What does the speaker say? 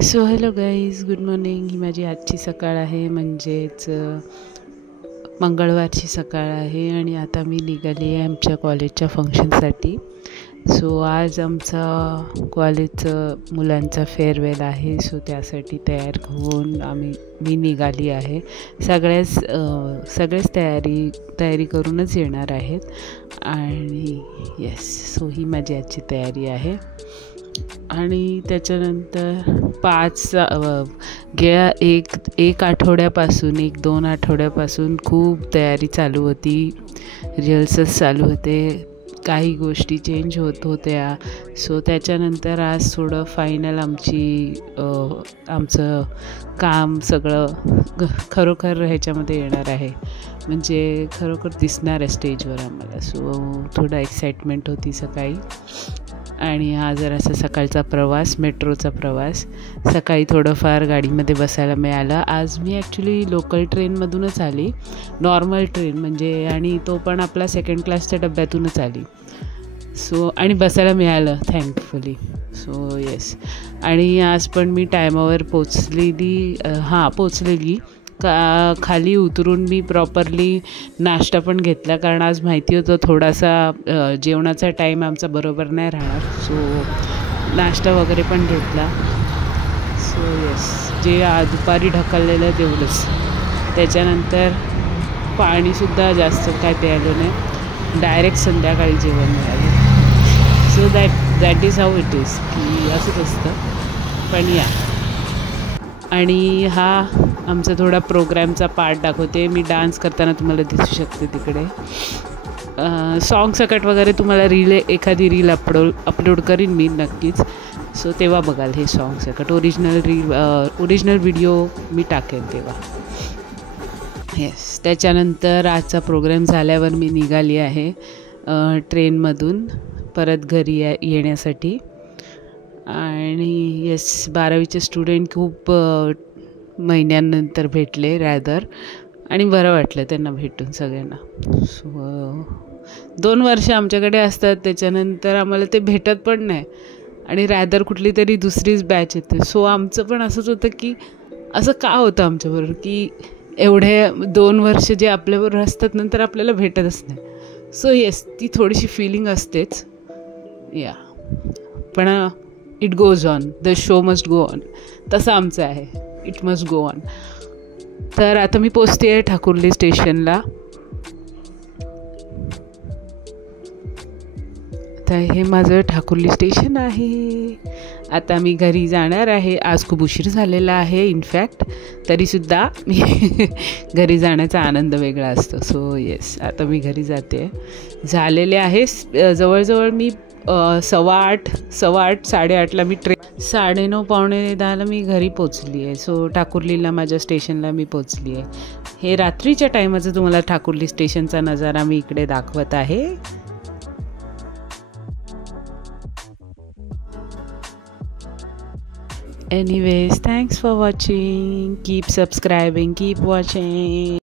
So hello guys, good morning. ही माझी आजची सकाळ आहे, म्हणजेच मंगळवारची सकाळ आहे. आणि आता मी निघाली आहे आमच्या कॉलेजच्या फंक्शनसाठी. सो आज आमचा कॉलेजचं मुलांचा फेअरवेल आहे. सो त्यासाठी तयार होऊन मी निघाली आहे. सगळेच तयारी करूनच येणार आहेत. आणि येस, सो ही माझी आजची तयारी आहे. आणि त्याच्यानंतर गेल्या एक आठवड्यापासून 1-2 आठवड्यापासून खूप तयारी चालू होती. रिहर्सल्स चालू होते, काही गोष्टी चेंज होत होत्या. सो त्याच्यानंतर आज थोडं फायनल आमचं काम सगळं खरोखर ह्याच्यामध्ये येणार आहे, म्हणजे खरोखर दिसणार आहे स्टेजवर आम्हाला. सो थोडं एक्साइटमेंट होती सकाळी. आणि हा जरासा सकाळचा प्रवास, मेट्रोचा प्रवास. सकाळी थोडंफार गाडीमध्ये बसायला मिळालं. आज मी ॲक्च्युली लोकल ट्रेनमधूनच आली, नॉर्मल ट्रेन म्हणजे, आणि तो पण आपला 2nd क्लासच्या डब्यातूनच आली. सो आणि बसायला मिळालं थँकफुली. So yes. आणि आज पण मी टायमावर पोचलेली. खाली उतरून मी प्रॉपरली नाश्ता पण घेतला, कारण आज माहिती होतं थोडासा जेवणाचा टाईम आमचा बरोबर नाही राहणार. सो नाश्ता वगैरे पण घेतला. सो येस, जे दुपारी ढकललेलं तेवढंच. त्याच्यानंतर पाणीसुद्धा जास्त काय प्यायलं नाही, डायरेक्ट संध्याकाळी जेवण मिळालं. So that is how it is, की असंच असतं. पण या, आणि हा आमचा थोडा प्रोग्रॅमचा पार्ट दाखवते. मी डान्स करताना तुम्हाला दिसू शकते तिकडे. सॉन्ग सकट वगैरे तुम्हाला एखादी रील अपलोड करीन मी नक्कीच. सो तेव्हा बघाल हे सॉन्ग सकट. ओरिजिनल व्हिडिओ मी टाकेन तेव्हा. येस. त्याच्यानंतर आजचा प्रोग्राम झाल्यावर मी निघाली आहे ट्रेनमधून परत घरी येण्यासाठी. आणि येस, 12वीचे स्टुडंट खूप महिन्यानंतर भेटले रॅदर, आणि बरं वाटलं त्यांना भेटून सगळ्यांना. सो 2 वर्ष आमच्याकडे असतात, त्याच्यानंतर आम्हाला ते भेटत पण नाही, आणि रॅदर कुठली तरी दुसरीच बॅच येते. सो आमचं पण असंच होतं की असं का होतं आमच्याबरोबर, की एवढे 2 वर्ष जे आपल्याबरोबर असतात नंतर आपल्याला भेटतच नाही. सो येस, ती थोडीशी फिलिंग असतेच या. पण it goes on, the show must go on. तसं आमचं आहे, इट मस्ट गो ऑन. तर आता मी पोचते आहे ठाकुर्ली स्टेशनला. तर हे माझं ठाकुर्ली स्टेशन आहे. आता मी घरी जाणार आहे. आज खूप उशीर झालेला आहे इनफॅक्ट, तरीसुद्धा मी घरी जाण्याचा आनंद वेगळा असतो. सो येस, आता मी घरी जाते. झालेले आहे जवळजवळ मी 8:15, 8:30ला मी 9:30, पावणे 10ला मी घरी पोचली आहे. सो ठाकुर्लीला, माझ्या स्टेशनला मी पोचली आहे. हे रात्रीच्या टायमाचं तुम्हाला ठाकुर्ली स्टेशनचा नजारा मी इकडे दाखवत आहे. Anyways, thanks for watching. Keep subscribing, keep watching.